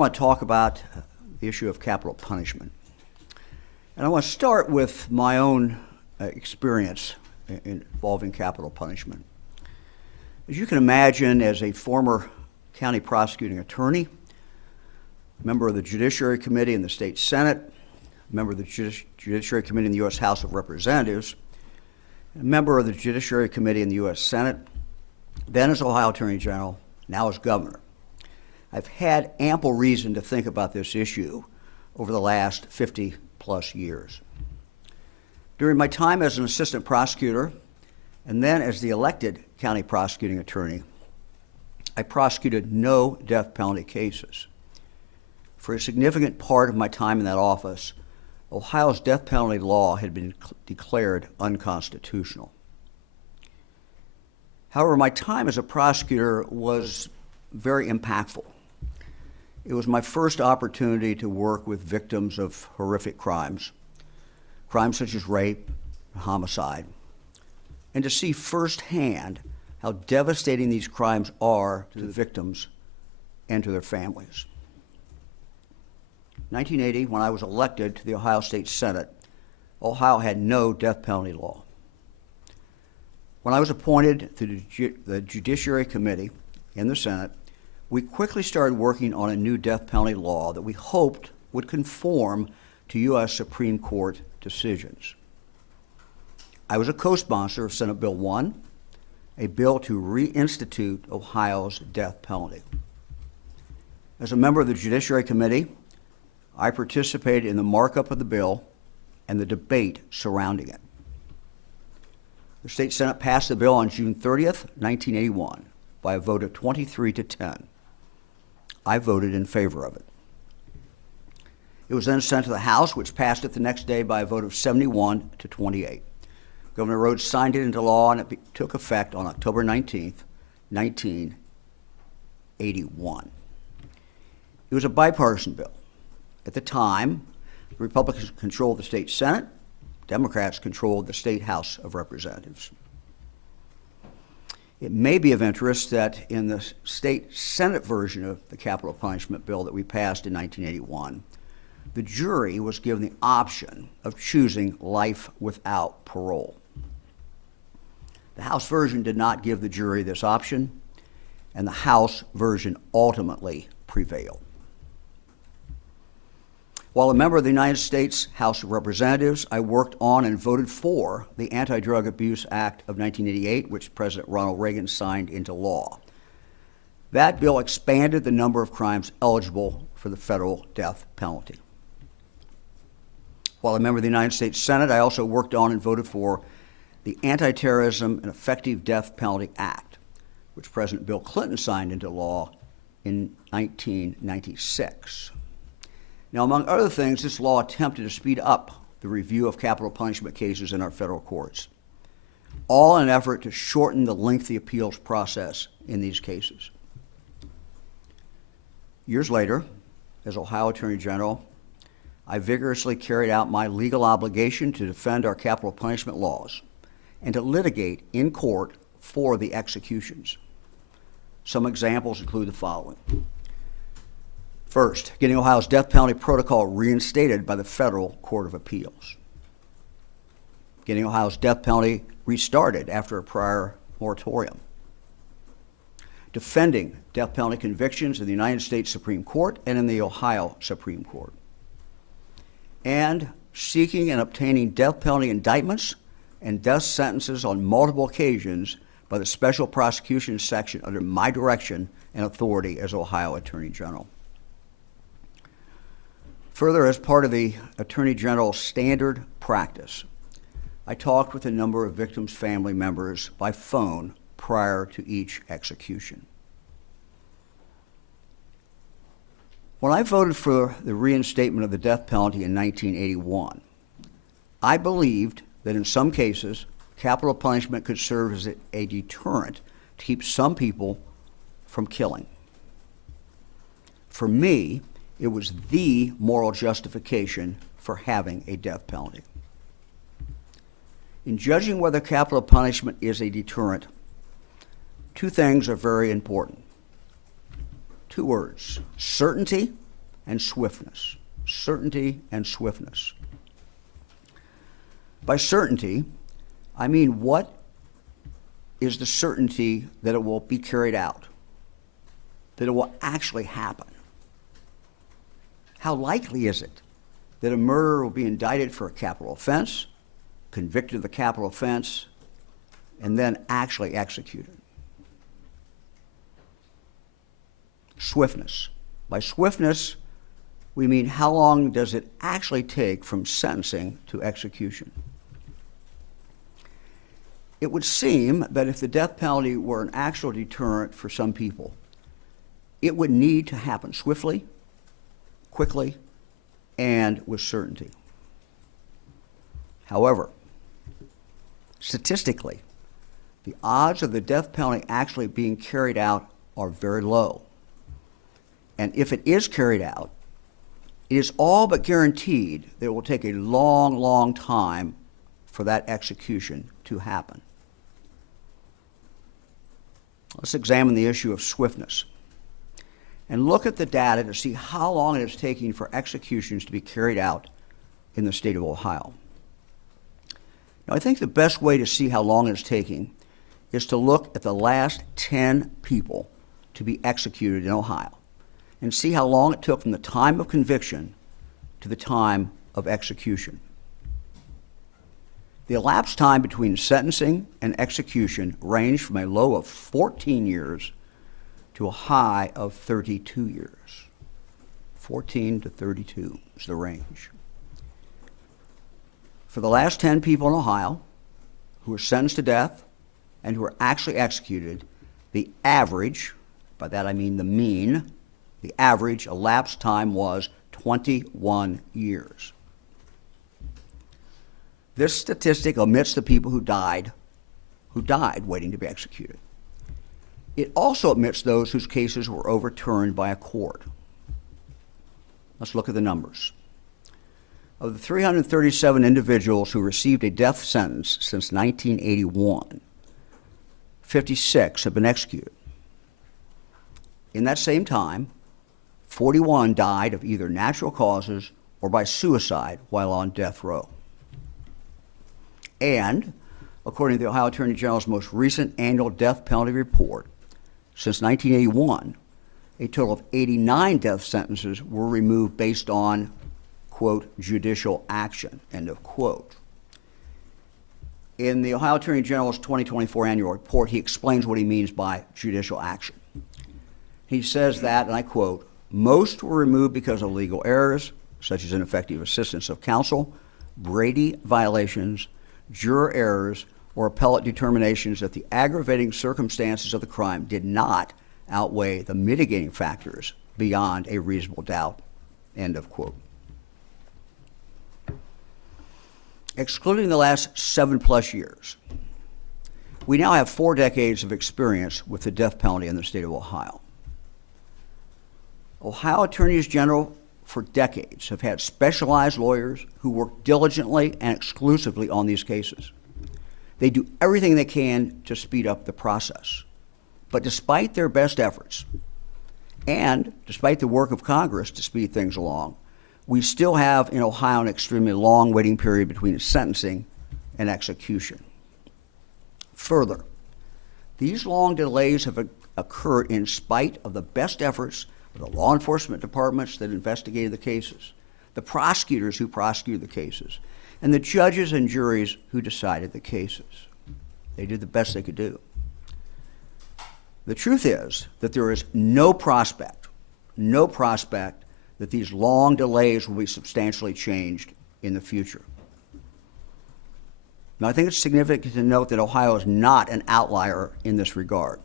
I want to talk about the issue of capital punishment. And I want to start with my own experience involving capital punishment. As you can imagine, as a former county prosecuting attorney, member of the Judiciary Committee in the State Senate, member of the Judiciary Committee in the U.S. House of Representatives, a member of the Judiciary Committee in the U.S. Senate, then as Ohio Attorney General, now as Governor, I've had ample reason to think about this issue over the last 50 plus years. During my time as an assistant prosecutor and then as the elected county prosecuting attorney, I prosecuted no death penalty cases. For a significant part of my time in that office, Ohio's death penalty law had been declared unconstitutional. However, my time as a prosecutor was very impactful. It was my first opportunity to work with victims of horrific crimes such as rape, homicide, and to see firsthand how devastating these crimes are to the victims and to their families. In 1980, when I was elected to the Ohio State Senate, Ohio had no death penalty law. When I was appointed to the Judiciary Committee in the Senate, we quickly started working on a new death penalty law that we hoped would conform to U.S. Supreme Court decisions. I was a co-sponsor of Senate Bill 1, a bill to reinstitute Ohio's death penalty. As a member of the Judiciary Committee, I participated in the markup of the bill and the debate surrounding it. The State Senate passed the bill on June 30th, 1981, by a vote of 23 to 10. I voted in favor of it. It was then sent to the House, which passed it the next day by a vote of 71 to 28. Governor Rhodes signed it into law, and it took effect on October 19th, 1981. It was a bipartisan bill. At the time, the Republicans controlled the state Senate, Democrats controlled the state House of Representatives. It may be of interest that in the state Senate version of the capital punishment bill that we passed in 1981, the jury was given the option of choosing life without parole. The House version did not give the jury this option, and the House version ultimately prevailed. While a member of the United States House of Representatives, I worked on and voted for the Anti-Drug Abuse Act of 1988, which President Ronald Reagan signed into law. That bill expanded the number of crimes eligible for the federal death penalty. While a member of the United States Senate, I also worked on and voted for the Anti-Terrorism and Effective Death Penalty Act, which President Bill Clinton signed into law in 1996. Now, among other things, this law attempted to speed up the review of capital punishment cases in our federal courts, all in an effort to shorten the lengthy appeals process in these cases. Years later, as Ohio Attorney General, I vigorously carried out my legal obligation to defend our capital punishment laws and to litigate in court for the executions. Some examples include the following. First, getting Ohio's death penalty protocol reinstated by the Federal Court of Appeals. Getting Ohio's death penalty restarted after a prior moratorium. Defending death penalty convictions in the United States Supreme Court and in the Ohio Supreme Court. And seeking and obtaining death penalty indictments and death sentences on multiple occasions by the Special Prosecution Section under my direction and authority as Ohio Attorney General. Further, as part of the Attorney General's standard practice, I talked with a number of victims' family members by phone prior to each execution. When I voted for the reinstatement of the death penalty in 1981, I believed that in some cases, capital punishment could serve as a deterrent to keep some people from killing. For me, it was the moral justification for having a death penalty. In judging whether capital punishment is a deterrent, two things are very important. Two words: certainty and swiftness. Certainty and swiftness. By certainty, I mean what is the certainty that it will be carried out, that it will actually happen? How likely is it that a murderer will be indicted for a capital offense, convicted of the capital offense, and then actually executed? Swiftness. By swiftness, we mean how long does it actually take from sentencing to execution? It would seem that if the death penalty were an actual deterrent for some people, it would need to happen swiftly, quickly, and with certainty. However, statistically, the odds of the death penalty actually being carried out are very low. And if it is carried out, it is all but guaranteed that it will take a long, long time for that execution to happen. Let's examine the issue of swiftness and look at the data to see how long it is taking for executions to be carried out in the state of Ohio. Now, I think the best way to see how long it is taking is to look at the last 10 people to be executed in Ohio and see how long it took from the time of conviction to the time of execution. The elapsed time between sentencing and execution ranged from a low of 14 years to a high of 32 years. 14 to 32 is the range. For the last 10 people in Ohio who were sentenced to death and who were actually executed, the average, by that I mean the mean, the average elapsed time was 21 years. This statistic omits the people who died waiting to be executed. It also omits those whose cases were overturned by a court. Let's look at the numbers. Of the 337 individuals who received a death sentence since 1981, 56 have been executed. In that same time, 41 died of either natural causes or by suicide while on death row. And, according to the Ohio Attorney General's most recent annual death penalty report, since 1981, a total of 89 death sentences were removed based on, quote, judicial action, end of quote. In the Ohio Attorney General's 2024 annual report, he explains what he means by judicial action. He says that, and I quote, most were removed because of legal errors, such as ineffective assistance of counsel, Brady violations, juror errors, or appellate determinations that the aggravating circumstances of the crime did not outweigh the mitigating factors beyond a reasonable doubt, end of quote. Excluding the last 7+ years, we now have 4 decades of experience with the death penalty in the state of Ohio. Ohio attorneys general for decades have had specialized lawyers who work diligently and exclusively on these cases. They do everything they can to speed up the process. But despite their best efforts, and despite the work of Congress to speed things along, we still have in Ohio an extremely long waiting period between sentencing and execution. Further, these long delays have occurred in spite of the best efforts of the law enforcement departments that investigated the cases, the prosecutors who prosecuted the cases, and the judges and juries who decided the cases. They did the best they could do. The truth is that there is no prospect that these long delays will be substantially changed in the future. Now, I think it's significant to note that Ohio is not an outlier in this regard.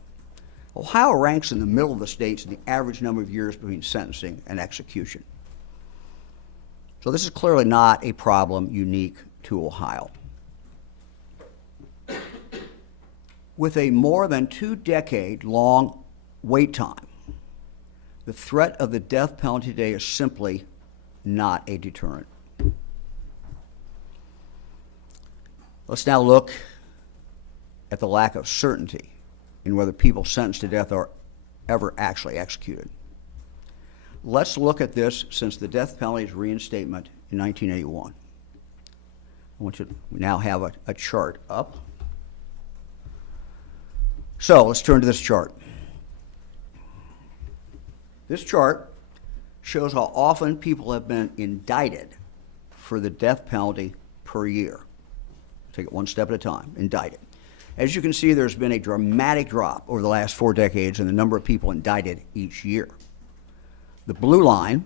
Ohio ranks in the middle of the states in the average number of years between sentencing and execution. So this is clearly not a problem unique to Ohio. With a more than 2-decade-long wait time, the threat of the death penalty today is simply not a deterrent. Let's now look at the lack of certainty in whether people sentenced to death are ever actually executed. let's look at this since the death penalty's reinstatement in 1981. I want you to now have a chart up. So let's turn to this chart. This chart shows how often people have been indicted for the death penalty per year. Take it one step at a time, indicted. As you can see, there's been a dramatic drop over the last 4 decades in the number of people indicted each year. The blue line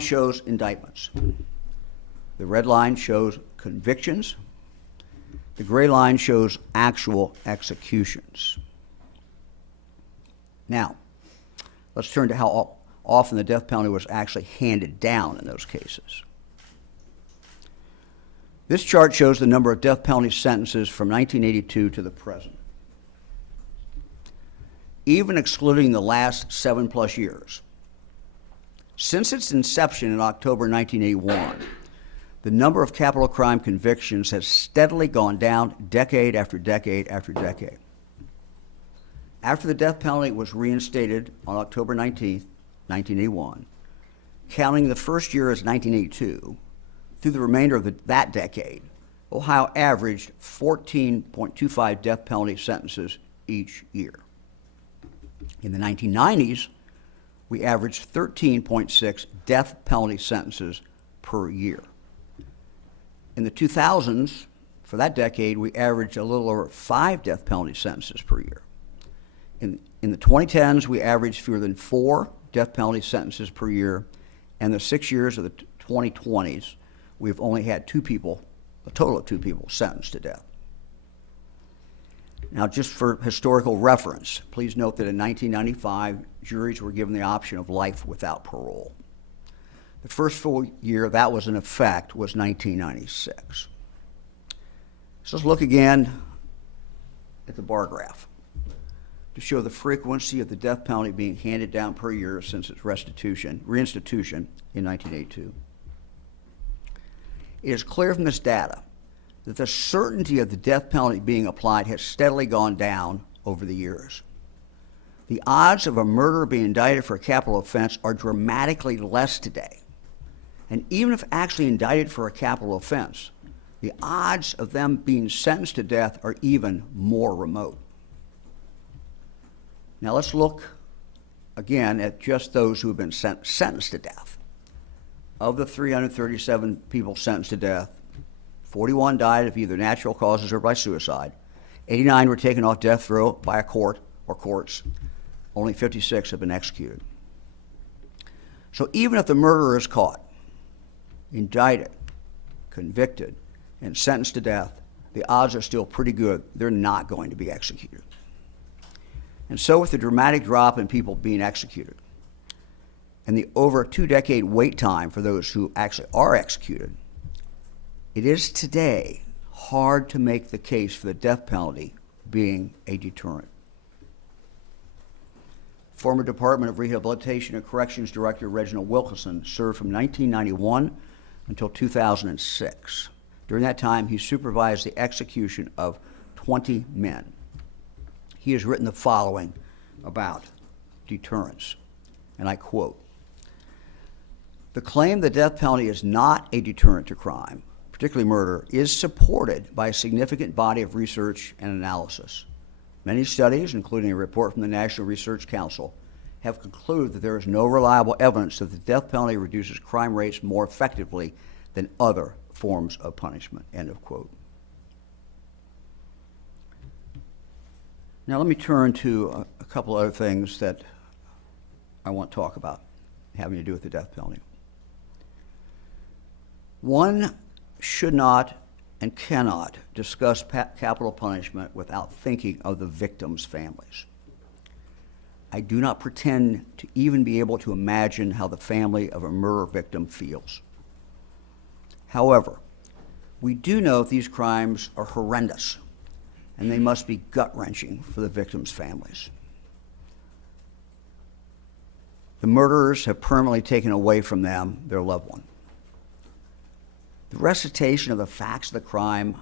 shows indictments. The red line shows convictions. The gray line shows actual executions. Now, let's turn to how often the death penalty was actually handed down in those cases. This chart shows the number of death penalty sentences from 1982 to the present. Even excluding the last 7+ years, since its inception in October 1981, the number of capital crime convictions has steadily gone down decade after decade after decade. After the death penalty was reinstated on October 19, 1981, counting the first year as 1982, through the remainder of that decade, Ohio averaged 14.25 death penalty sentences each year. In the 1990s, we averaged 13.6 death penalty sentences per year. In the 2000s, for that decade, we averaged a little over 5 death penalty sentences per year. In the 2010s, we averaged fewer than 4 death penalty sentences per year, and the 6 years of the 2020s, we've only had a total of 2 people sentenced to death. Now, just for historical reference, please note that in 1995, juries were given the option of life without parole. The first full year that was in effect was 1996. So let's look again at the bar graph to show the frequency of the death penalty being handed down per year since its reinstitution in 1982. It is clear from this data that the certainty of the death penalty being applied has steadily gone down over the years. The odds of a murderer being indicted for a capital offense are dramatically less today. And even if actually indicted for a capital offense, the odds of them being sentenced to death are even more remote. Now let's look again at just those who have been sentenced to death. Of the 337 people sentenced to death, 41 died of either natural causes or by suicide. 89 were taken off death row by a court or courts. Only 56 have been executed. So even if the murderer is caught, indicted, convicted, and sentenced to death, the odds are still pretty good they're not going to be executed. And so with the dramatic drop in people being executed and the over 2-decade wait time for those who actually are executed, it is today hard to make the case for the death penalty being a deterrent. Former Department of Rehabilitation and Corrections Director Reginald Wilkinson served from 1991 until 2006. During that time, he supervised the execution of 20 men. He has written the following about deterrence, and I quote, "The claim the death penalty is not a deterrent to crime, particularly murder, is supported by a significant body of research and analysis. Many studies, including a report from the National Research Council, have concluded that there is no reliable evidence that the death penalty reduces crime rates more effectively than other forms of punishment," end of quote. Now let me turn to a couple other things that I want to talk about having to do with the death penalty. One should not and cannot discuss capital punishment without thinking of the victims' families. I do not pretend to even be able to imagine how the family of a murder victim feels. However, we do know these crimes are horrendous, and they must be gut-wrenching for the victims' families. The murderers have permanently taken away from them their loved one. The recitation of the facts of the crime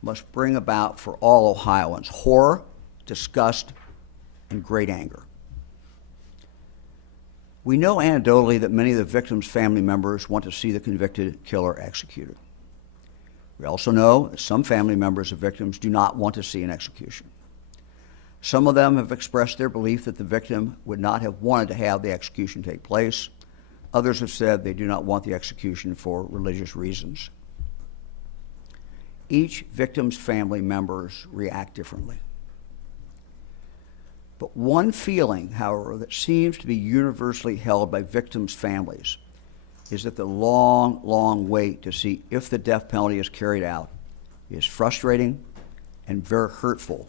must bring about for all Ohioans horror, disgust, and great anger. We know anecdotally that many of the victims' family members want to see the convicted killer executed. We also know that some family members of victims do not want to see an execution. Some of them have expressed their belief that the victim would not have wanted to have the execution take place. Others have said they do not want the execution for religious reasons. Each victim's family members react differently. But one feeling, however, that seems to be universally held by victims' families is that the long, long wait to see if the death penalty is carried out is frustrating and very hurtful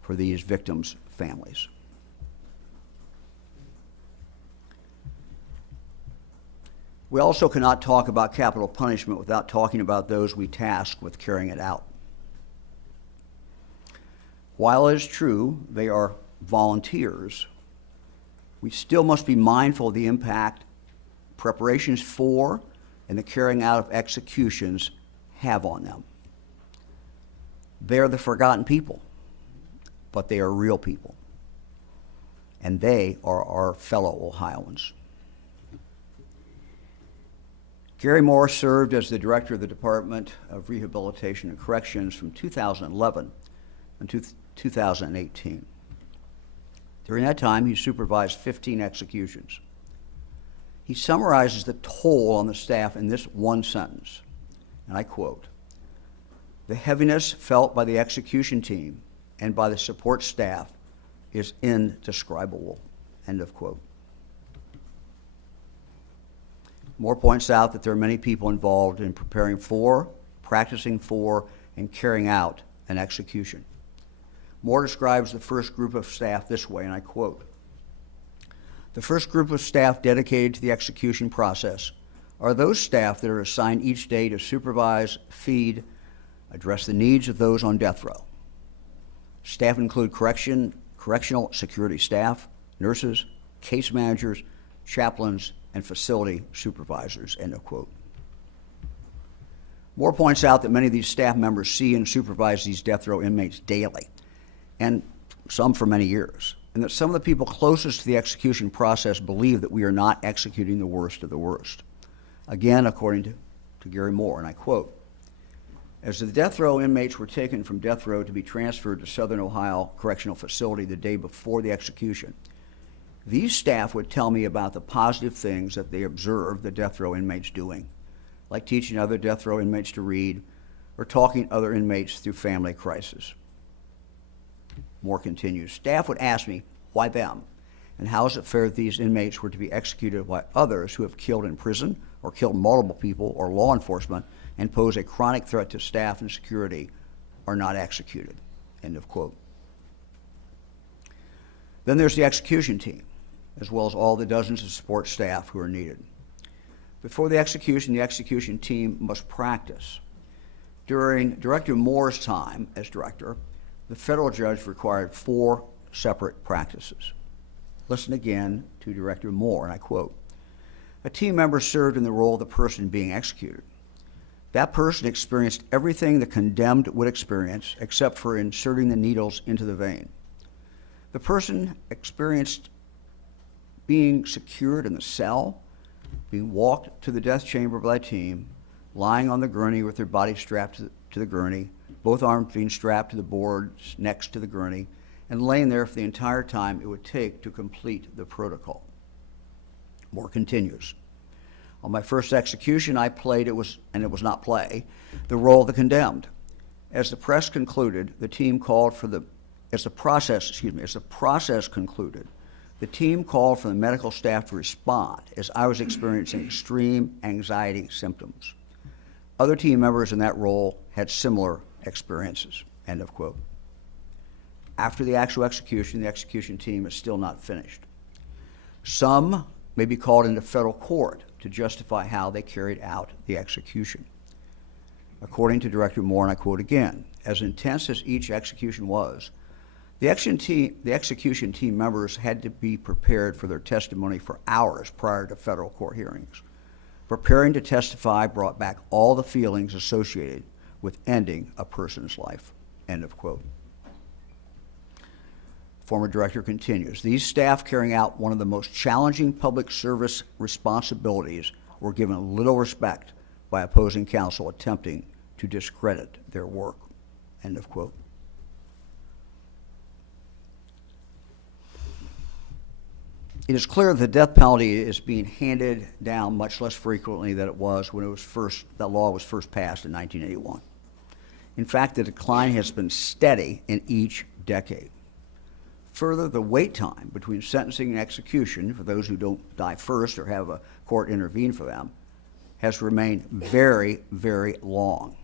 for these victims' families. We also cannot talk about capital punishment without talking about those we task with carrying it out. While it is true they are volunteers, we still must be mindful of the impact preparations for and the carrying out of executions have on them. They are the forgotten people, but they are real people, and they are our fellow Ohioans. Gary Moore served as the director of the Department of Rehabilitation and Corrections from 2011 until 2018. During that time, he supervised 15 executions. He summarizes the toll on the staff in this one sentence, and I quote, "The heaviness felt by the execution team and by the support staff is indescribable," end of quote. Moore points out that there are many people involved in preparing for, practicing for, and carrying out an execution. Moore describes the first group of staff this way, and I quote, "The first group of staff dedicated to the execution process are those staff that are assigned each day to supervise, feed, address the needs of those on death row. Staff include correctional security staff, nurses, case managers, chaplains, and facility supervisors," end of quote. Moore points out that many of these staff members see and supervise these death row inmates daily, and some for many years, and that some of the people closest to the execution process believe that we are not executing the worst of the worst. Again, according to Gary Moore, and I quote, "As the death row inmates were taken from death row to be transferred to Southern Ohio Correctional Facility the day before the execution, these staff would tell me about the positive things that they observed the death row inmates doing, like teaching other death row inmates to read or talking other inmates through family crisis." Moore continues, "Staff would ask me, why them? And how is it fair that these inmates were to be executed while others who have killed in prison or killed multiple people or law enforcement and pose a chronic threat to staff and security are not executed," end of quote. Then there's the execution team, as well as all the dozens of support staff who are needed. Before the execution team must practice. During Director Moore's time as director, the federal judge required 4 separate practices. Listen again to Director Moore, and I quote, "A team member served in the role of the person being executed. That person experienced everything the condemned would experience except for inserting the needles into the vein. The person experienced being secured in the cell, being walked to the death chamber by the team, lying on the gurney with their body strapped to the gurney, both arms being strapped to the boards next to the gurney, and laying there for the entire time it would take to complete the protocol." Moore continues, "On my first execution, I played, it was not play, the role of the condemned. As the process concluded, the team called for the medical staff to respond as I was experiencing extreme anxiety symptoms. Other team members in that role had similar experiences," end of quote. After the actual execution, the execution team is still not finished. Some may be called into federal court to justify how they carried out the execution. According to Director Moore, and I quote again, "As intense as each execution was, the execution team members had to be prepared for their testimony for hours prior to federal court hearings. Preparing to testify brought back all the feelings associated with ending a person's life. End of quote. Former director continues, these staff carrying out one of the most challenging public service responsibilities were given little respect by opposing counsel attempting to discredit their work. End of quote. It is clear that the death penalty is being handed down much less frequently than it was when that law was first passed in 1981. In fact, the decline has been steady in each decade. Further, the wait time between sentencing and execution for those who don't die first or have a court intervene for them has remained very, very long,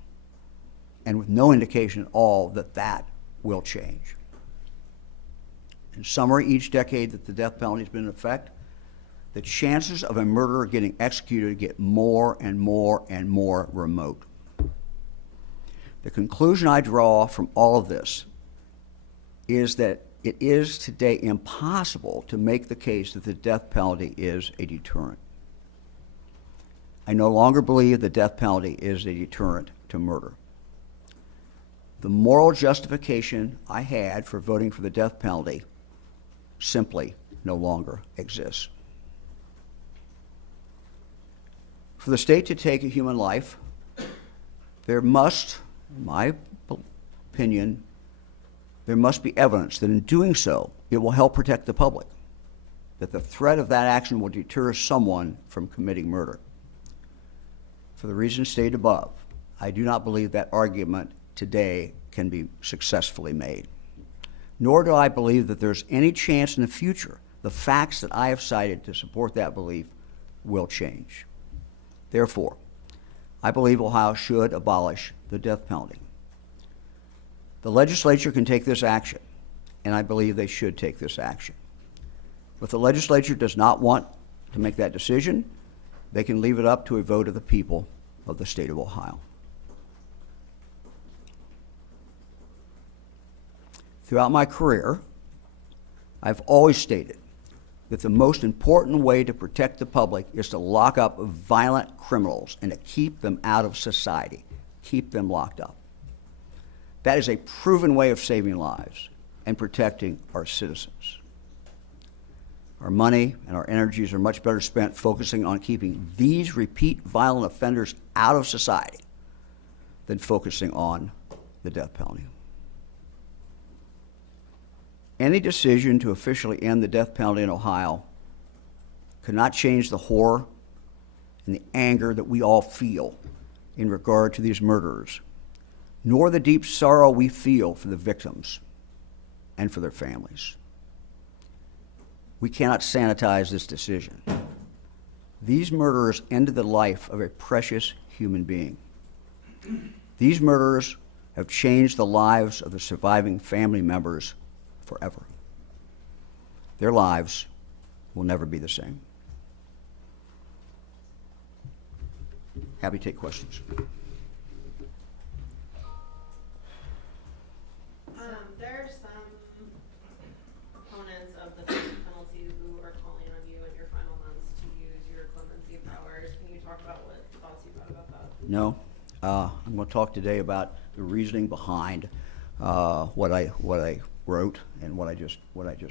and with no indication at all that that will change. In summary, each decade that the death penalty has been in effect, the chances of a murderer getting executed get more and more and more remote. The conclusion I draw from all of this is that it is today impossible to make the case that the death penalty is a deterrent. I no longer believe the death penalty is a deterrent to murder. The moral justification I had for voting for the death penalty simply no longer exists. For the state to take a human life, there must, in my opinion, there must be evidence that in doing so, it will help protect the public, that the threat of that action will deter someone from committing murder. For the reasons stated above, I do not believe that argument today can be successfully made. Nor do I believe that there's any chance in the future the facts that I have cited to support that belief will change. Therefore, I believe Ohio should abolish the death penalty. The legislature can take this action, and I believe they should take this action. If the legislature does not want to make that decision, they can leave it up to a vote of the people of the state of Ohio. Throughout my career, I've always stated that the most important way to protect the public is to lock up violent criminals and to keep them out of society, keep them locked up. That is a proven way of saving lives and protecting our citizens. Our money and our energies are much better spent focusing on keeping these repeat violent offenders out of society than focusing on the death penalty. Any decision to officially end the death penalty in Ohio could not change the horror and the anger that we all feel in regard to these murderers, nor the deep sorrow we feel for the victims and for their families. We cannot sanitize this decision. These murderers ended the life of a precious human being. These murderers have changed the lives of the surviving family members forever. Their lives will never be the same. Happy to take questions. There are some opponents of the death penalty who are calling on you in your final months to use your clemency powers. Can you talk about what thoughts you've had about that? No. I'm going to talk today about the reasoning behind what I wrote and what I just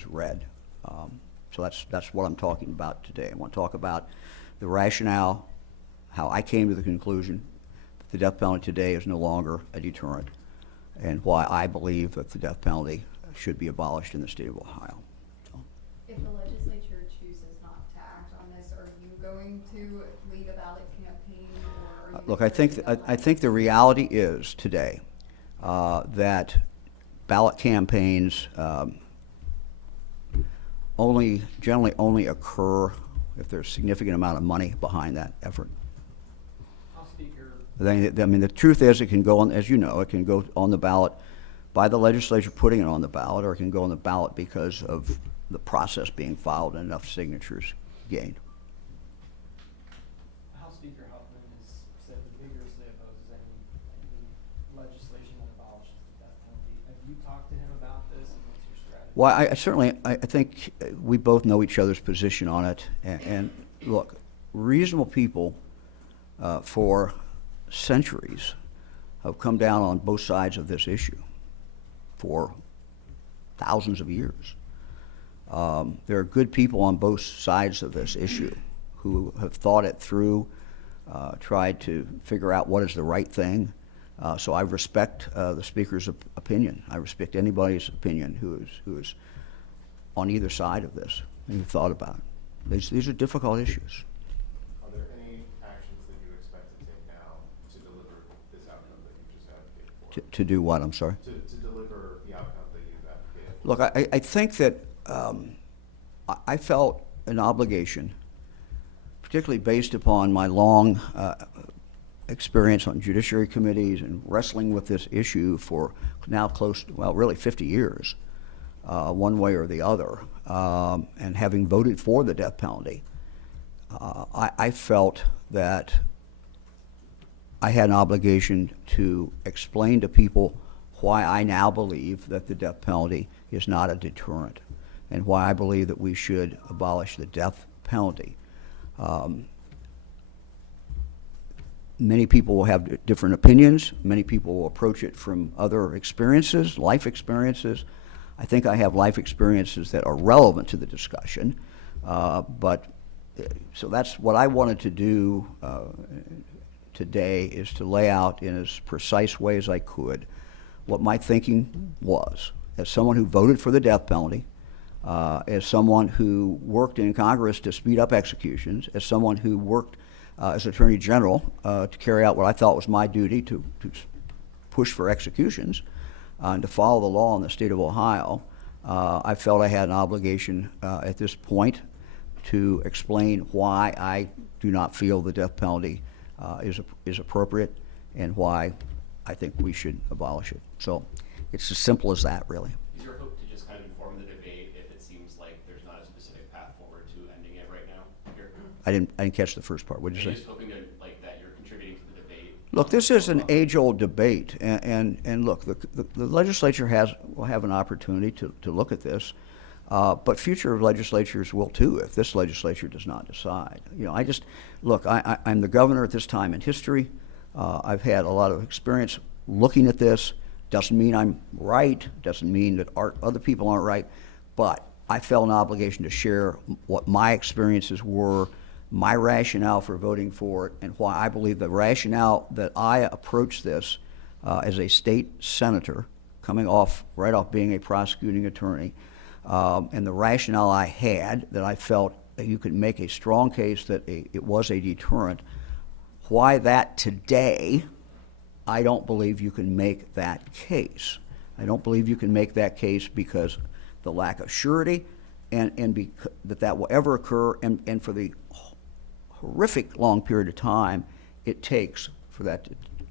read. So that's what I'm talking about today. I want to talk about the rationale, how I came to the conclusion that the death penalty today is no longer a deterrent, and why I believe that the death penalty should be abolished in the state of Ohio. So. If the legislature chooses not to act on this, are you going to lead a ballot campaign? Or Look, I think the reality is today that ballot campaigns generally only occur if there's a significant amount of money behind that effort. I mean, the truth is, it can go on, as you know, it can go on the ballot by the legislature putting it on the ballot, or it can go on the ballot because of the process being filed and enough signatures gained. House Speaker Huffman has said he vigorously opposes any legislation that abolishes the death penalty. Have you talked to him about this, and what's your strategy? Well, I think we both know each other's position on it. And look, reasonable people for centuries have come down on both sides of this issue for thousands of years. There are good people on both sides of this issue who have thought it through, tried to figure out what is the right thing. So I respect the speaker's opinion. I respect anybody's opinion who is on either side of this and who thought about it. These are difficult issues. Are there any actions that you expect to take now to deliver this outcome that you just advocated for? To do what, I'm sorry? To deliver the outcome that you've advocated for? Look, I think that I felt an obligation, particularly based upon my long experience on judiciary committees and wrestling with this issue for now close to, well, really 50 years, one way or the other, and having voted for the death penalty, I felt that I had an obligation to explain to people why I now believe that the death penalty is not a deterrent, and why I believe that we should abolish the death penalty. Many people will have different opinions. Many people will approach it from other experiences, life experiences. I think I have life experiences that are relevant to the discussion, so that's what I wanted to do today, is to lay out in as precise way as I could what my thinking was as someone who voted for the death penalty, as someone who worked in Congress to speed up executions, as someone who worked as Attorney General to carry out what I thought was my duty to push for executions and to follow the law in the state of Ohio. I felt I had an obligation at this point to explain why I do not feel the death penalty is appropriate, and why I think we should abolish it. So it's as simple as that, really. Is your hope to just kind of inform the debate if it seems like there's not a specific path forward to ending it right now here? I didn't catch the first part. What did Are you you say? just hoping to, like, that you're contributing to the debate? Look, this is an age-old debate, and look, the legislature will have an opportunity to look at this, but future legislatures will too if this legislature does not decide. You know, I'm the governor at this time in history. I've had a lot of experience looking at this. Doesn't mean I'm right. Doesn't mean that other people aren't right, but I felt an obligation to share what my experiences were, my rationale for voting for it, and why I believe the rationale that I approached this as a state senator, coming right off being a prosecuting attorney, and the rationale I had that I felt that you could make a strong case that it was a deterrent, why that today, I don't believe you can make that case. I don't believe you can make that case because the lack of surety and that will ever occur, and for the horrific long period of time it takes for that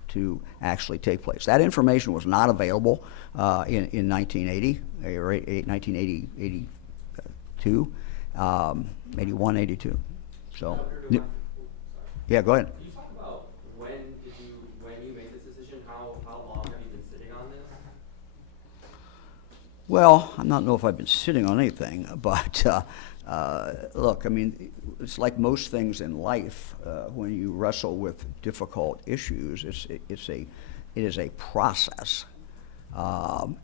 to actually take place. That information was not available in 1980 or 1982, 81, 82. So, yeah, go ahead. Can you talk about when you made this decision? How long have you been sitting on this? Well, I don't know if I've been sitting on anything, but look, I mean, it's like most things in life. When you wrestle with difficult issues, it is a process,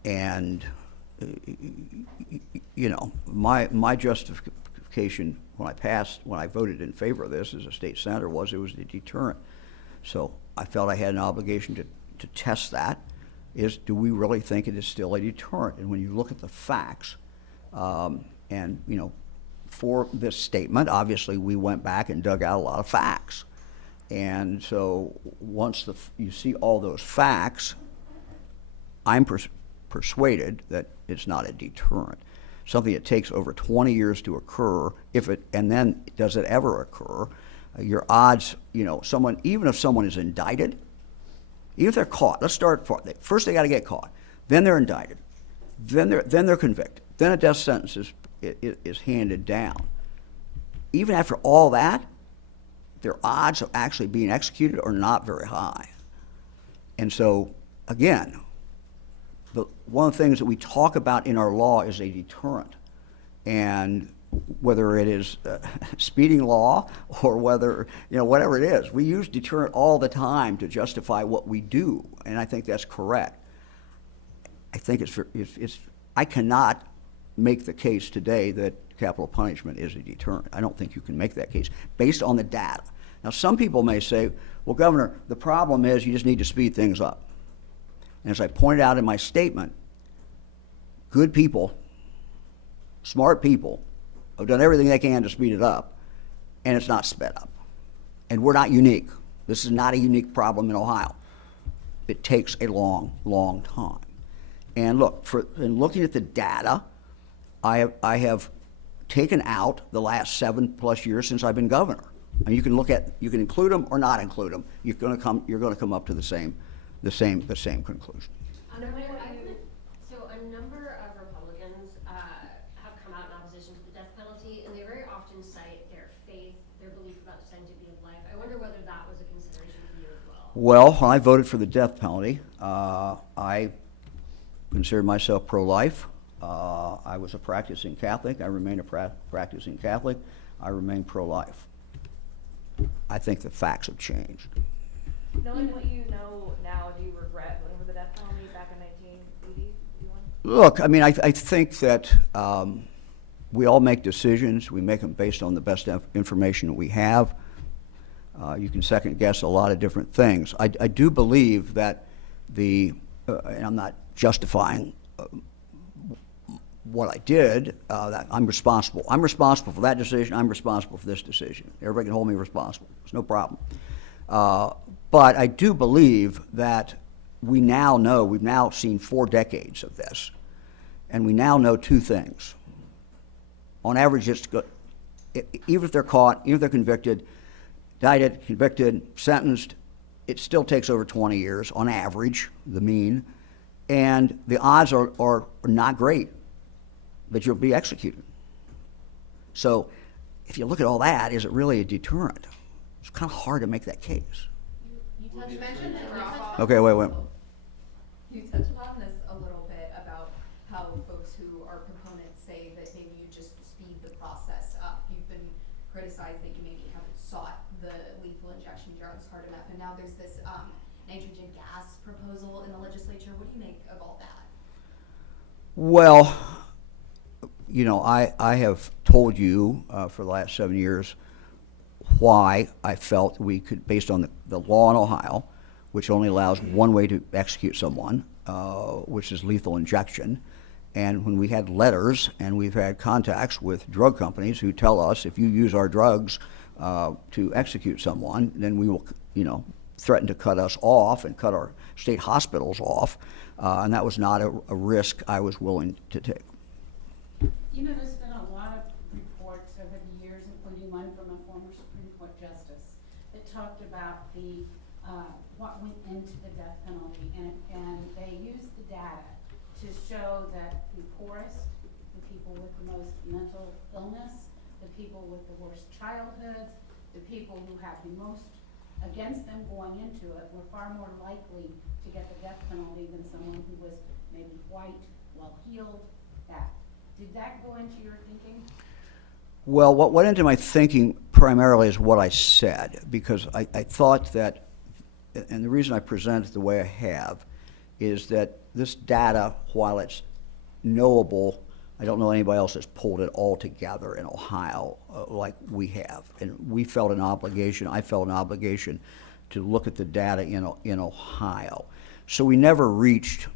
and you know, my justification when I voted in favor of this as a state senator was it was a deterrent. So I felt I had an obligation to test that. Do we really think it is still a deterrent? And when you look at the facts, and you know, for this statement, obviously we went back and dug out a lot of facts. And so once you see all those facts, I'm persuaded that it's not a deterrent. Something that takes over 20 years to occur, and then does it ever occur, your odds, you know, even if someone is indicted, even if they're caught, let's start first they got to get caught, then they're indicted, then they're convicted, then a death sentence is handed down. Even after all that, their odds of actually being executed are not very high. And so, again, one of the things that we talk about in our law is a deterrent. And whether it is speeding law or whether, whatever it is. We use deterrent all the time to justify what we do, and I think that's correct. I think I cannot make the case today that capital punishment is a deterrent. I don't think you can make that case based on the data. Now, some people may say, well, Governor, the problem is you just need to speed things up. And as I pointed out in my statement, good people, smart people, have done everything they can to speed it up, and it's not sped up. And we're not unique. This is not a unique problem in Ohio. It takes a long, long time. And look, in looking at the data, I have taken out the last 7+ years since I've been governor. And you can include them or not include them. You're going to come up to the same conclusion. So a number of Republicans have come out in opposition to the death penalty, and they very often cite their faith, their belief about the sanctity of life. I wonder whether that was a consideration for you as well. Well, when I voted for the death penalty, I considered myself pro-life. I was a practicing Catholic. I remain a practicing Catholic. I remain pro-life. I think the facts have changed. Knowing what you know now, do you regret voting for the death penalty back in 1980? Look, I mean, I think that we all make decisions. We make them based on the best information that we have. You can second guess a lot of different things. I do believe that and I'm not justifying what I did, that I'm responsible. I'm responsible for that decision. I'm responsible for this decision. Everybody can hold me responsible. There's no problem. But I do believe that we've now seen 4 decades of this, and we now know 2 things. On average, even if they're caught, even if they're convicted, indicted, convicted, sentenced, it still takes over 20 years on average, the mean, and the odds are not great that you'll be executed. So if you look at all that, is it really a deterrent? It's kind of hard to make that case. You mentioned the drop-off. Okay, wait. You touched upon this a little bit about how folks who are proponents say that maybe you just speed the process up. You've been criticized that you maybe haven't sought the lethal injection drugs hard enough, and now there's this nitrogen gas proposal in the legislature. What do you make of all that? Well, I have told you for the last 7 years why I felt we could, based on the law in Ohio, which only allows one way to execute someone, which is lethal injection. And when we had letters and we've had contacts with drug companies who tell us if you use our drugs to execute someone, then we will, threaten to cut us off and cut our state hospitals off. And that was not a risk I was willing to take. There's been a lot of reports over the years, including one from a former Supreme Court justice, that talked about what went into the death penalty, and they used the data to show that the poorest, the people with the most mental illness, the people with the worst childhoods, the people who had the most against them going into it were far more likely to get the death penalty than someone who was maybe white, well-heeled, that. Did that go into your thinking? Well, what went into my thinking primarily is what I said, because I thought that, and the reason I present it the way I have, is that this data, while it's knowable, I don't know anybody else that's pulled it all together in Ohio like we have. And we felt an obligation, I felt an obligation to look at the data in Ohio. So I never reached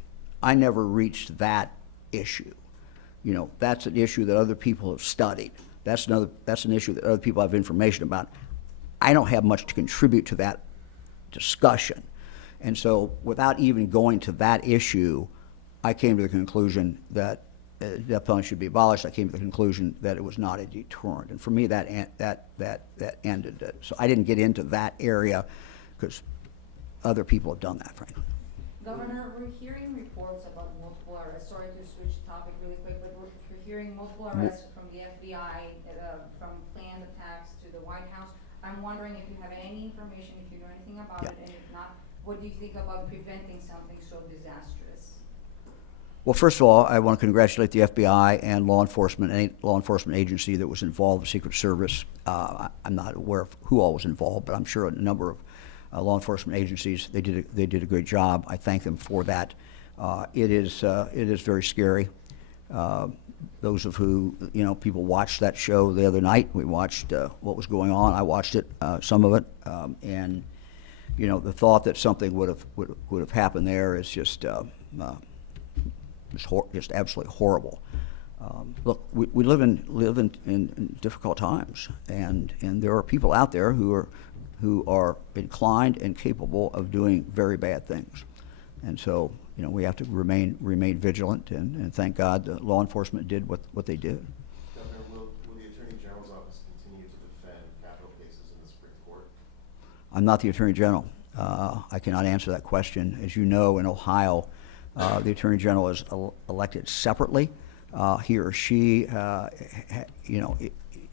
that issue. That's an issue that other people have studied. That's an issue that other people have information about. I don't have much to contribute to that discussion. And so without even going to that issue, I came to the conclusion that death penalty should be abolished. I came to the conclusion that it was not a deterrent. And for me, that ended it. So I didn't get into that area because other people have done that, frankly. Governor, we're hearing reports about multiple arrests. Sorry to switch topic really quick, but we're hearing multiple arrests from the FBI, from planned attacks to the White House. I'm wondering if you have any information, if you know anything about it, and if not, what do you think about preventing something so disastrous? Well, first of all, I want to congratulate the FBI and law enforcement agency that was involved, the Secret Service. I'm not aware of who all was involved, but I'm sure a number of law enforcement agencies, they did a great job. I thank them for that. It is very scary. Those of who, people watched that show the other night. We watched what was going on. I watched it, some of it, and the thought that something would have happened there is just absolutely horrible. Look, we live in difficult times, and there are people out there who are inclined and capable of doing very bad things, and so we have to remain vigilant, and thank God the law enforcement did what they did. Governor, will the Attorney General's office continue to defend capital cases in the Supreme Court? I'm not the Attorney General. I cannot answer that question. As you know, in Ohio, the Attorney General is elected separately. He or she,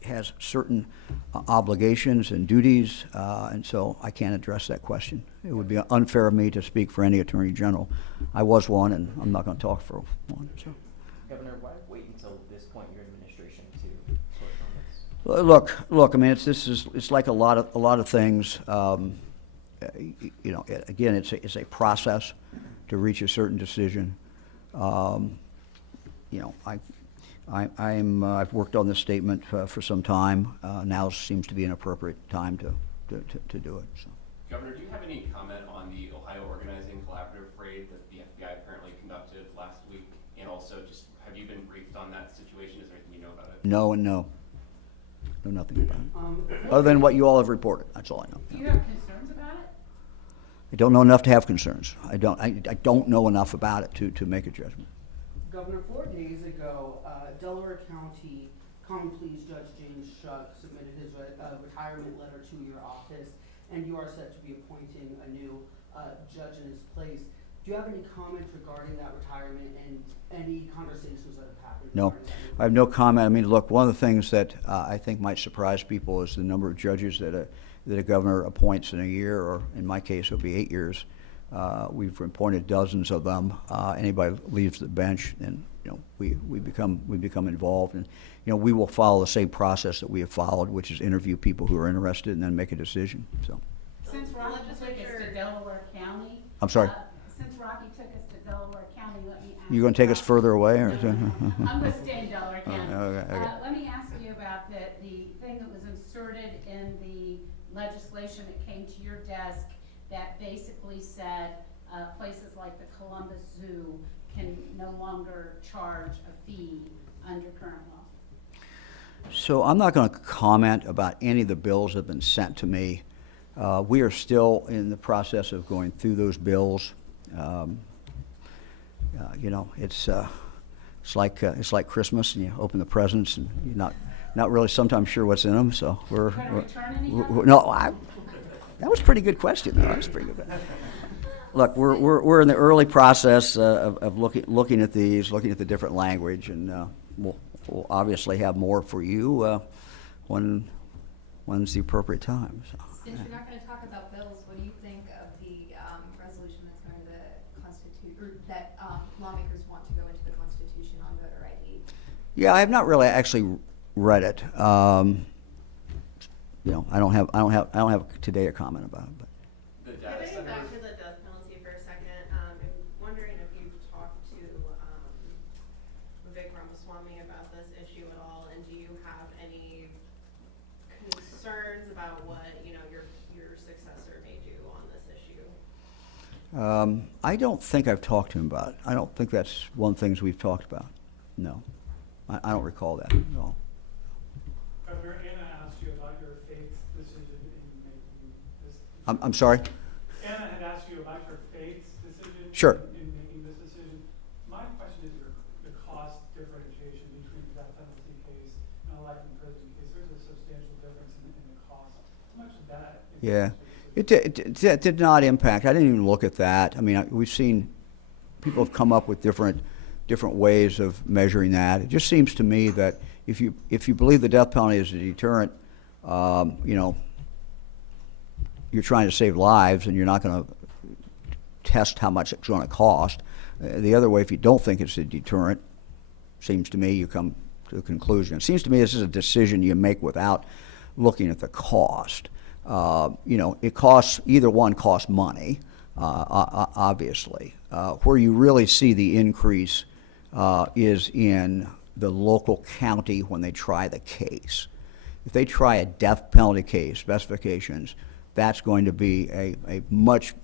has certain obligations and duties, and so I can't address that question. It would be unfair of me to speak for any Attorney General. I was one, and I'm not going to talk for one. So. Governor, why wait until this point in your administration to push on this? Look. I mean, it's like a lot of things. Again, it's a process to reach a certain decision. I've worked on this statement for some time. Now seems to be an appropriate time to do it. So. Governor, do you have any comment on the Ohio Organizing Collaborative raid that the FBI apparently conducted last week? And also, just have you been briefed on that situation? Is there anything you know about it? No and no. Know nothing about it. Other than what you all have reported. That's all I know. Do you have concerns about it? I don't know enough to have concerns. I don't know enough about it to make a judgment. Governor, 4 days ago, Delaware County Common Pleas Judge James Shuck submitted his retirement letter to your office, and you are set to be appointing a new judge in his place. Do you have any comments regarding that retirement and any conversations that have happened? No, I have no comment. I mean, look, one of the things that I think might surprise people is the number of judges that a governor appoints in a year, or in my case, it'll be 8 years. We've appointed dozens of them. Anybody leaves the bench, and we become involved, and we will follow the same process that we have followed, which is interview people who are interested and then make a decision. So. Since Rocky took us to Delaware County. I'm sorry. Since Rocky took us to Delaware County, let me ask You going to take us further away, or? I'm going to stay in Delaware County. Okay. Let me ask you about the thing that was inserted in the legislation that came to your desk that basically said places like the Columbus Zoo can no longer charge a fee under current law. So I'm not going to comment about any of the bills that have been sent to me. We are still in the process of going through those bills. It's like Christmas, and you open the presents, and you're not really sometimes sure what's in them. So we're that was a pretty good question, though. That was pretty good. Look, we're in the early process of looking at these, looking at the different language, and we'll obviously have more for you when's the appropriate time. So. Since you're not going to talk about bills, what do you think of the resolution that's going to the Constitution, or that lawmakers want to go into the Constitution on voter ID? Yeah, I have not really actually read it. I don't have today a comment about it. But. The data Getting center. back to the death penalty for a second, I'm wondering if you've talked to Vivek Ramaswamy about this issue at all, and do you have any concerns about what your successor may do on this issue? I don't think I've talked to him about it. I don't think that's one of the things we've talked about. No, I don't recall that at all. Governor, Anna asked you about your faith decision in making this. I'm sorry? Anna had asked you about your faith decision. Sure. In making this decision. My question is the cost differentiation between the death penalty case and a life in prison case. There's a substantial difference in the cost. How much of that? Yeah, it did not impact. I didn't even look at that. I mean, we've seen people have come up with different ways of measuring that. It just seems to me that if you believe the death penalty is a deterrent, you're trying to save lives, and you're not going to test how much it's going to cost. The other way, if you don't think it's a deterrent, seems to me you come to a conclusion. It seems to me this is a decision you make without looking at the cost. It costs, either one costs money, obviously. Where you really see the increase is in the local county when they try the case. If they try a death penalty case, specifications, that's going to be a much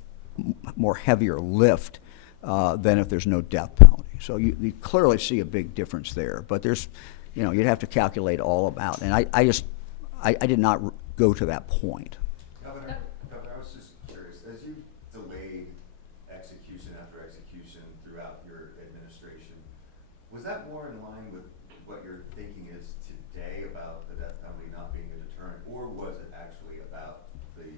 more heavier lift than if there's no death penalty. So you clearly see a big difference there. But there's, you'd have to calculate all about. And I did not go to that point. Governor, I was just curious, as you delayed execution after execution throughout your administration, was that more in line with what your thinking is today about the death penalty not being a deterrent, or was it actually about the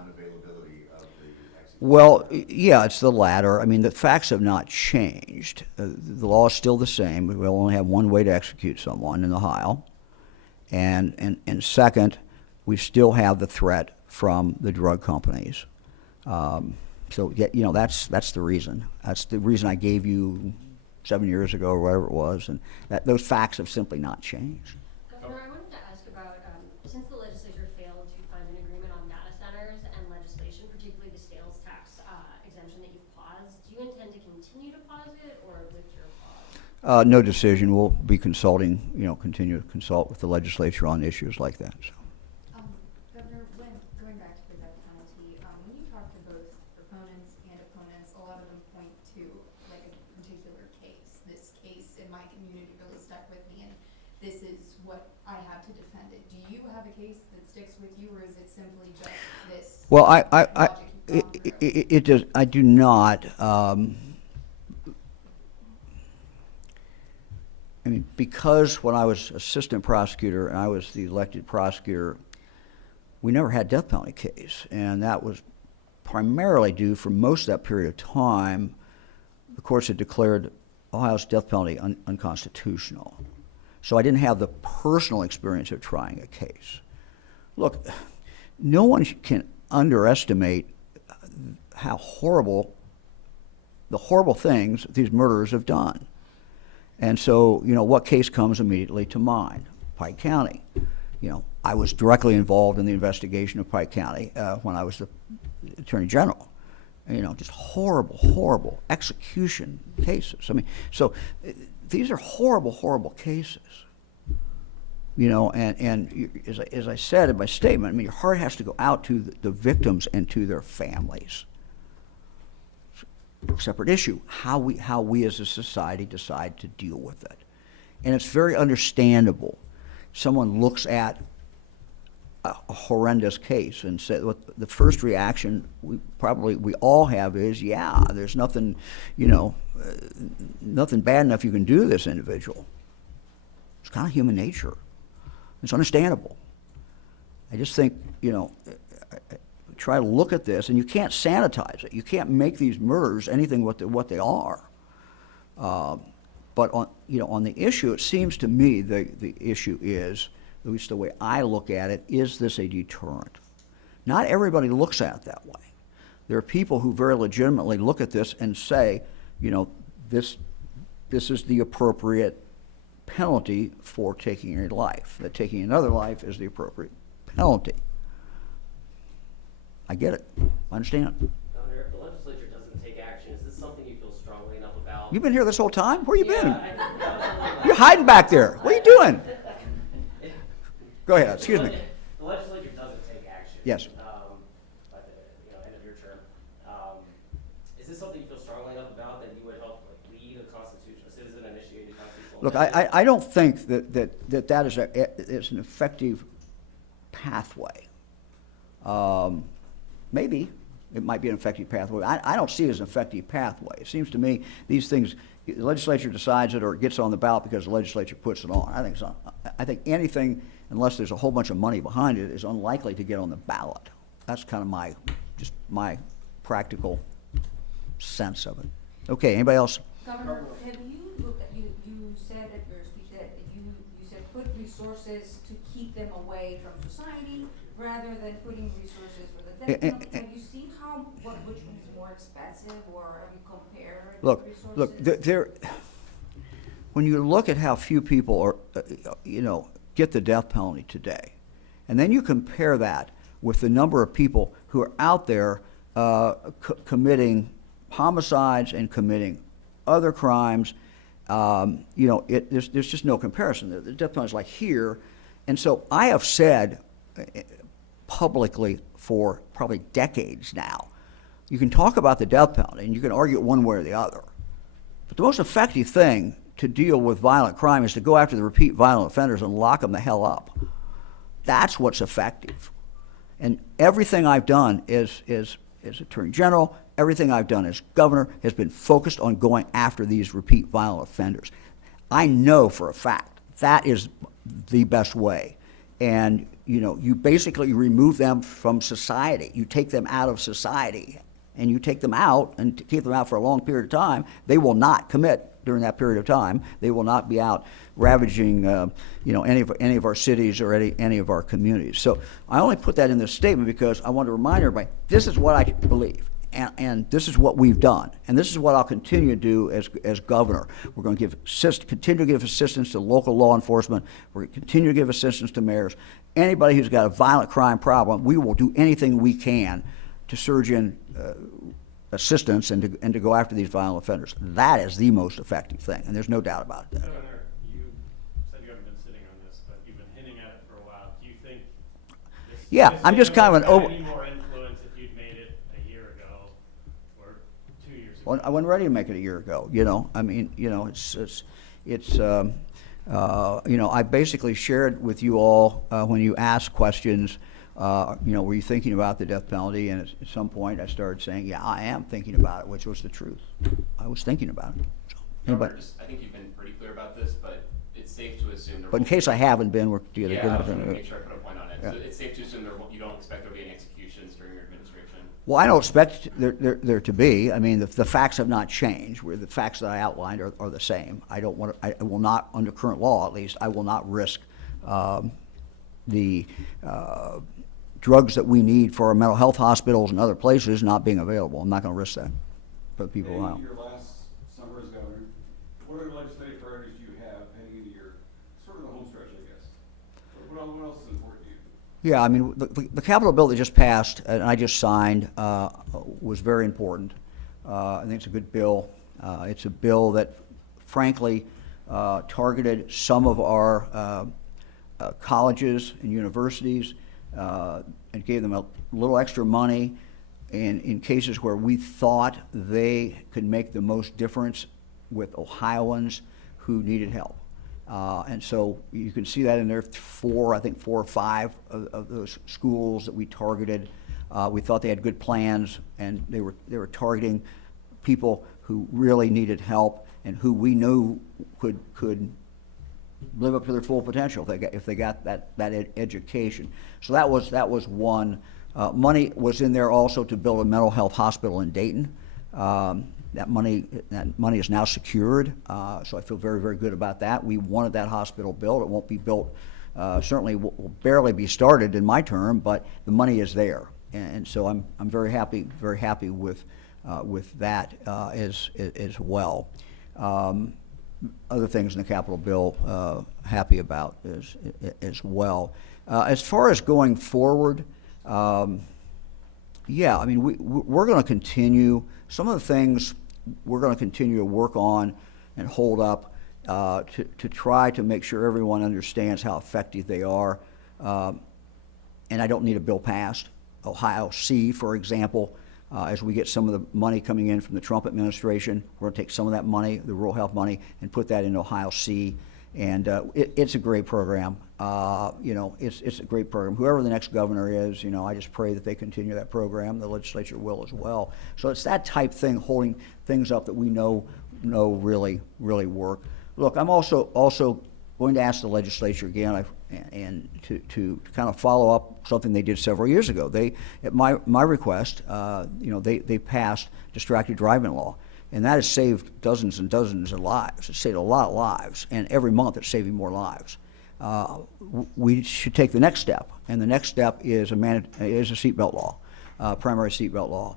unavailability of the execution? Well, yeah, it's the latter. I mean, the facts have not changed. The law is still the same. We will only have one way to execute someone in Ohio. And second, we still have the threat from the drug companies. So, yeah, that's the reason. That's the reason I gave you 7 years ago or whatever it was. And those facts have simply not changed. Governor, I wanted to ask about, since the legislature failed to find an agreement on data centers and legislation, particularly the sales tax exemption that you've paused, do you intend to continue to pause it or lift your pause? No decision. We'll be consulting, continue to consult with the legislature on issues like that. So. Governor, going back to the death penalty, when you talk to both proponents and opponents, a lot of them point to like a particular case. This case in my community really stuck with me, and this is what I have to defend it. Do you have a case that sticks with you, or is it simply just this? Well, logic you've gone through? it does. I do not. I mean, because when I was assistant prosecutor and I was the elected prosecutor, we never had death penalty case, and that was primarily due for most of that period of time. The courts had declared Ohio's death penalty unconstitutional. So I didn't have the personal experience of trying a case. Look, no one can underestimate how the horrible things these murderers have done. And so, what case comes immediately to mind? Pike County. I was directly involved in the investigation of Pike County when I was the Attorney General. Just horrible execution cases. I mean, so these are horrible cases. And as I said in my statement, I mean, your heart has to go out to the victims and to their families. Separate issue, how we as a society decide to deal with it. And it's very understandable. Someone looks at a horrendous case and says, well, the first reaction we all have is, yeah, there's nothing, nothing bad enough you can do to this individual. It's kind of human nature. It's understandable. I just think, try to look at this, and you can't sanitize it. You can't make these murders anything what they are. But on the issue, it seems to me the issue is, at least the way I look at it, is this a deterrent? Not everybody looks at it that way. There are people who very legitimately look at this and say, this is the appropriate penalty for taking a life. That taking another life is the appropriate penalty. I get it. I understand it. Governor, if the legislature doesn't take action, is this something you feel strongly enough about? You've been here this whole time? Where you been? I You're hiding back there. What are you doing? Go ahead. Excuse me. The legislature doesn't take action. Yes. By the end of your term. Is this something you feel strongly enough about that you would help lead a citizen-initiated constitutional? Look, I don't think that is an effective pathway. Maybe it might be an effective pathway. I don't see it as an effective pathway. It seems to me these things, the legislature decides it or it gets on the ballot because the legislature puts it on. I think anything, unless there's a whole bunch of money behind it, is unlikely to get on the ballot. That's kind of my practical sense of it. Okay, anybody else? Governor, have you looked at, you said at your speech that you said put resources resources to keep them away from society rather than putting resources for the death penalty? Have you seen which one is more expensive, or have you compared Look, resources? when you look at how few people are, get the death penalty today, and then you compare that with the number of people who are out there committing homicides and committing other crimes, there's just no comparison. The death penalty is like here, and so I have said publicly for probably decades now, you can talk about the death penalty and you can argue it one way or the other, but the most effective thing to deal with violent crime is to go after the repeat violent offenders and lock them the hell up. That's what's effective. And everything I've done as Attorney General, everything I've done as governor has been focused on going after these repeat violent offenders. I know for a fact that is the best way. And you basically remove them from society. You take them out of society, and you take them out and keep them out for a long period of time. They will not commit during that period of time. They will not be out ravaging, any of our cities or any of our communities. So I only put that in this statement because I want to remind everybody, this is what I believe, and this is what we've done, and this is what I'll continue to do as governor. We're going to continue to give assistance to local law enforcement. We're going to continue to give assistance to mayors. Anybody who's got a violent crime problem, we will do anything we can to surge in assistance and to go after these violent offenders. That is the most effective thing, and there's no doubt about that. Governor, you said you haven't been sitting on this, but you've been hinting at it for a while. Do you think this I'm just kind of an any more influence if you'd made it a year ago or 2 years ago? Well, I wasn't ready to make it a year ago. I basically shared with you all when you asked questions. Were you thinking about the death penalty? And at some point, I started saying, "Yeah, I am thinking about it," which was the truth. I was thinking about it. Governor, I think you've been pretty clear about this, but it's safe to assume. But in case I haven't been, we're I was going to make sure I put a point on it. Yeah. So it's safe to assume you don't expect there to be any executions during your administration. Well, I don't expect there to be. I mean, the facts have not changed. The facts that I outlined are the same. I will not, under current law at least, I will not risk the drugs that we need for our mental health hospitals and other places not being available. I'm not going to risk that for the people around. Your last summer as governor, what other legislative priorities do you have heading into your sort of the home stretch, I guess? What else is important to you? Yeah, I mean, the Capitol bill that just passed and I just signed was very important. I think it's a good bill. It's a bill that, frankly, targeted some of our colleges and universities and gave them a little extra money in cases where we thought they could make the most difference with Ohioans who needed help. And so you can see that in there, four or five of those schools that we targeted. We thought they had good plans, and they were targeting people who really needed help and who we knew could live up to their full potential if they got that education. So that was one. Money was in there also to build a mental health hospital in Dayton. That money is now secured, so I feel very, very good about that. We wanted that hospital built. It won't be built, certainly will barely be started in my term, but the money is there, and so I'm very happy with that as well. Other things in the Capitol bill, happy about as well. As far as going forward, yeah, I mean, we're going to continue. Some of the things we're going to continue to work on and hold up to try to make sure everyone understands how effective they are. And I don't need a bill passed. Ohio C, for example, as we get some of the money coming in from the Trump administration, we're going to take some of that money, the rural health money, and put that in Ohio C. And it's a great program. It's a great program. Whoever the next governor is, I just pray that they continue that program. The legislature will as well. So it's that type thing, holding things up that we know really work. Look, I'm also going to ask the legislature again, and to kind of follow up something they did several years ago. They, at my request, they passed distracted driving law. And that has saved dozens and dozens of lives. It's saved a lot of lives, and every month it's saving more lives. we should take the next step, and the next step is a seatbelt law, primary seatbelt law.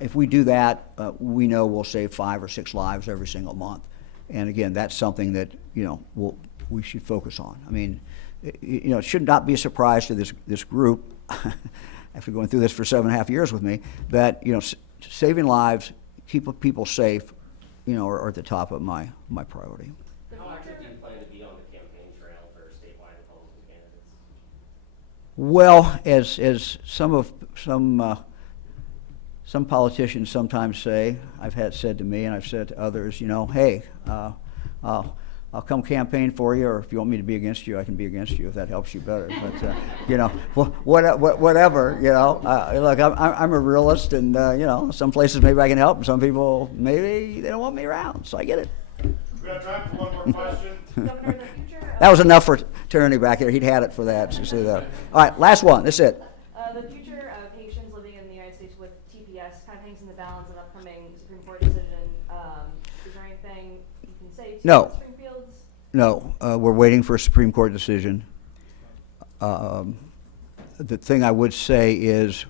If we do that, we know we'll save 5 or 6 lives every single month. And again, that's something that, you know, we should focus on. I mean, you know, it should not be a surprise to this group, after going through this for 7.5 years with me, that, you know, saving lives, keeping people safe, you know, are at the top of my priority. How active do you plan to be on the campaign trail for statewide Republican candidates? Well, as some politicians sometimes say, I've had said to me, and I've said to others, you know, hey, I'll come campaign for you, or if you want me to be against you, I can be against you if that helps you better. But you know, whatever. You know, look, I'm a realist, and you know, some places maybe I can help, and some people maybe they don't want me around. So I get it. We got time for one more question. Governor, in the future. That was enough for Tyranny back there. He'd had it for that. So see that. All right, last one. That's it. The future of Haitians living in the United States with TPS kind of hangs in the balance of an upcoming Supreme Court decision. Is there anything you can say to No. Springfield's? No, we're waiting for a Supreme Court decision. The thing I would say is,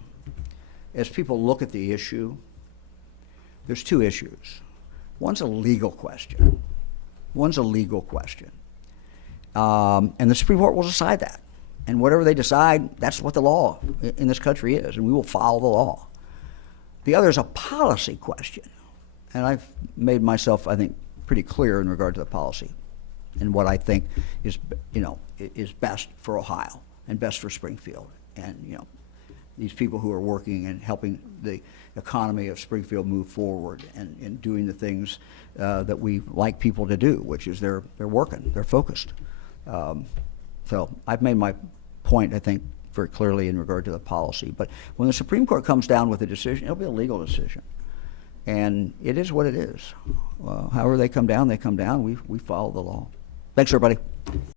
as people look at the issue, there's 2 issues. One's a legal question. And the Supreme Court will decide that. And whatever they decide, that's what the law in this country is, and we will follow the law. The other is a policy question. And I've made myself, I think, pretty clear in regard to the policy and what I think is, you know, is best for Ohio and best for Springfield. And, you know, these people who are working and helping the economy of Springfield move forward and doing the things that we like people to do, which is they're working, they're focused. So I've made my point, I think, very clearly in regard to the policy. But when the Supreme Court comes down with a decision, it'll be a legal decision. And it is what it is. However they come down, we follow the law. Thanks, everybody.